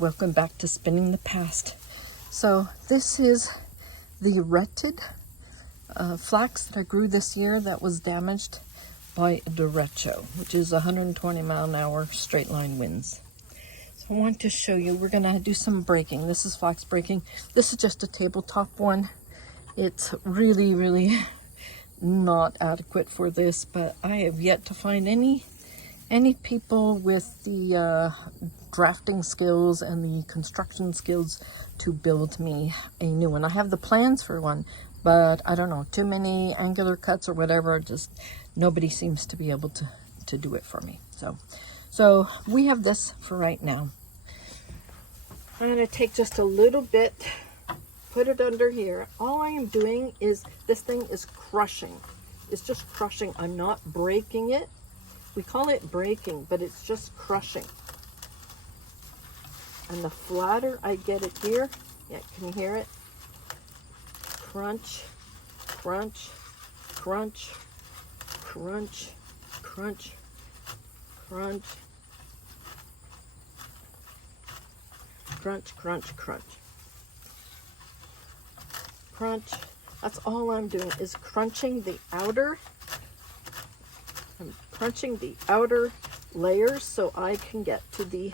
Welcome back to Spinning the Past. So this is the retted flax that I grew this year that was damaged by a derecho, which is 120 mile an hour straight line winds. So I want to show you, we're going to do some breaking. This is flax breaking. This is just a tabletop one. It's really not adequate for this, but I have yet to find any people with the drafting skills and the construction skills to build me a new one. I have the plans for one, but I don't know, too many angular cuts or whatever, just nobody seems to be able to do it for me. So we have this for right now. I'm going to take just a little bit, put it under here. All I am doing is, this thing is crushing. It's just crushing. I'm not breaking it. We call it breaking, but it's just crushing. And the flatter I get it here, yeah, can you hear it? Crunch, crunch, crunch, crunch, crunch, crunch, crunch, crunch, crunch, crunch. That's all I'm doing is crunching the outer. I'm crunching the outer layers so I can get to the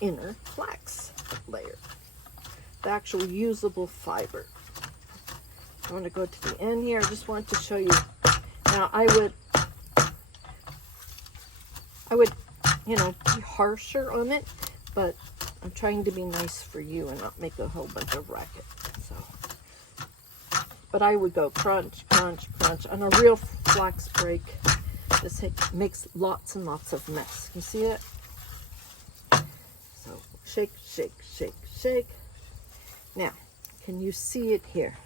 inner flax layer, the actual usable fiber. I want to go to the end here. I just want to show you. Now I would, you know, be harsher on it, but I'm trying to be nice for you and not make a whole bunch of racket. So, but I would go crunch, crunch, crunch on a real flax break. This makes lots and lots of mess. You see it? So shake, shake, shake, shake. Now, can you see it here?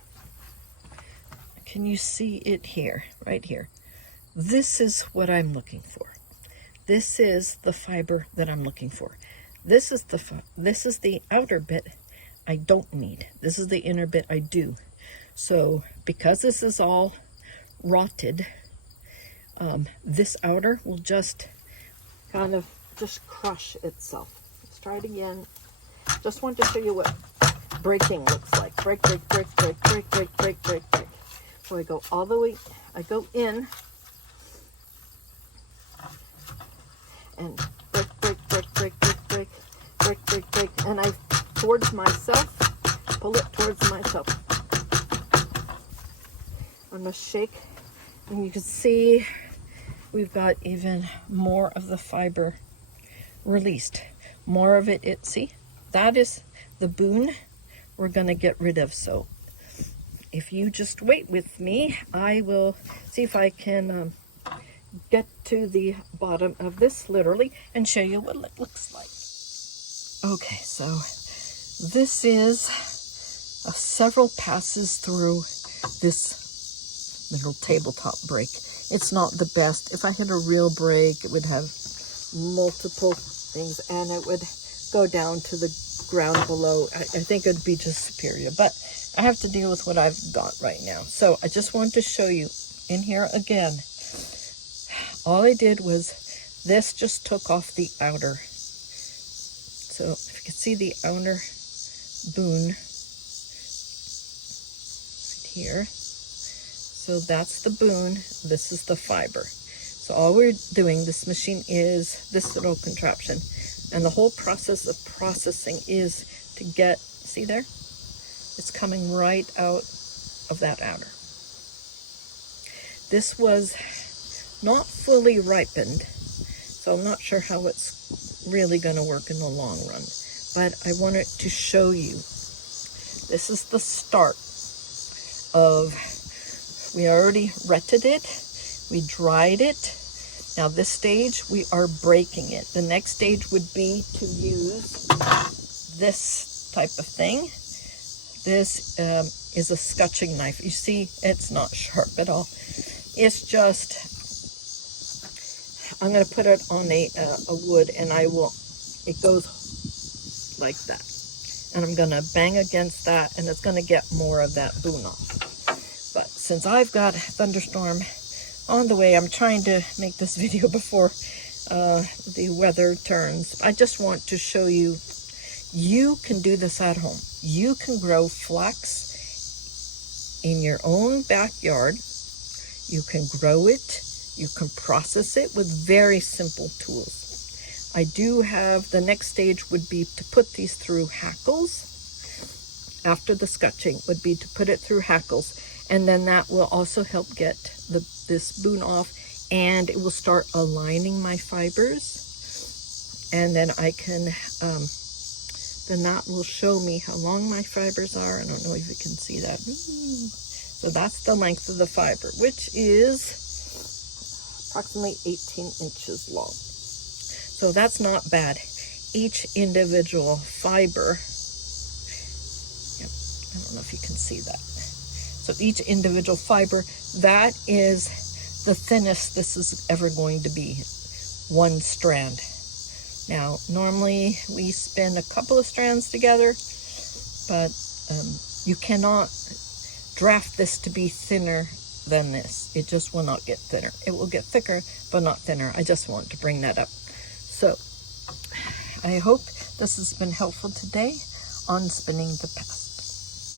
Can you see it here? Right here. This is what I'm looking for. This is the fiber that I'm looking for. This is the outer bit I don't need. This is the inner bit I do. So because this is all rotted, this outer will just kind of just crush itself. Let's try it again. Just want to show you what breaking looks like. Break, break, break, break, break, break, break, break, break. So I go all the way, I go in and break, break, break, break, break, break, break, break, break, and I towards myself, pull it towards myself. I'm gonna shake, and you can see we've got even more of the fiber released. More of it, see, that is the boon we're gonna get rid of. So if you just wait with me, I will see if I can get to the bottom of this literally and show you what it looks like. Okay, so this is several passes through this little tabletop break. It's not the best. If I had a real break, it would have multiple things and it would go down to the ground below. I think it would be just superior, but I have to deal with what I've got right now. So I just want to show you in here again. All I did was this just took off the outer. So if you can see the outer boon right here. So that's the boon. This is the fiber. So all we're doing, this machine is this little contraption. And the whole process of processing is to get, see there? It's coming right out of that outer. This was not fully ripened, so I'm not sure how it's really going to work in the long run. But I wanted to show you. This is the start of, we already retted it, we dried it. Now this stage, we are breaking it. The next stage would be to use this type of thing. This is a scutching knife. You see, it's not sharp at all. It's just, I'm going to put it on a wood and it goes like that. And I'm going to bang against that and it's going to get more of that boon off. But since I've got a thunderstorm on the way, I'm trying to make this video before the weather turns. I just want to show you You can do this at home. You can grow flax in your own backyard. You can grow it. You can process it with very simple tools. I do have, the next stage would be to put these through hackles. After the scutching would be to put it through hackles, and then that will also help get this spoon off, and it will start aligning my fibers. And then I can, then that will show me how long my fibers are. I don't know if you can see that. So that's the length of the fiber, which is approximately 18 inches long. So that's not bad. Each individual fiber, yep, I don't know if you can see that. So each individual fiber, that is the thinnest this is ever going to be, one strand. Now, normally we spin a couple of strands together, but you cannot draft this to be thinner than this. It just will not get thinner. It will get thicker, but not thinner. I just want to bring that up. So I hope this has been helpful today on Spinning the Past.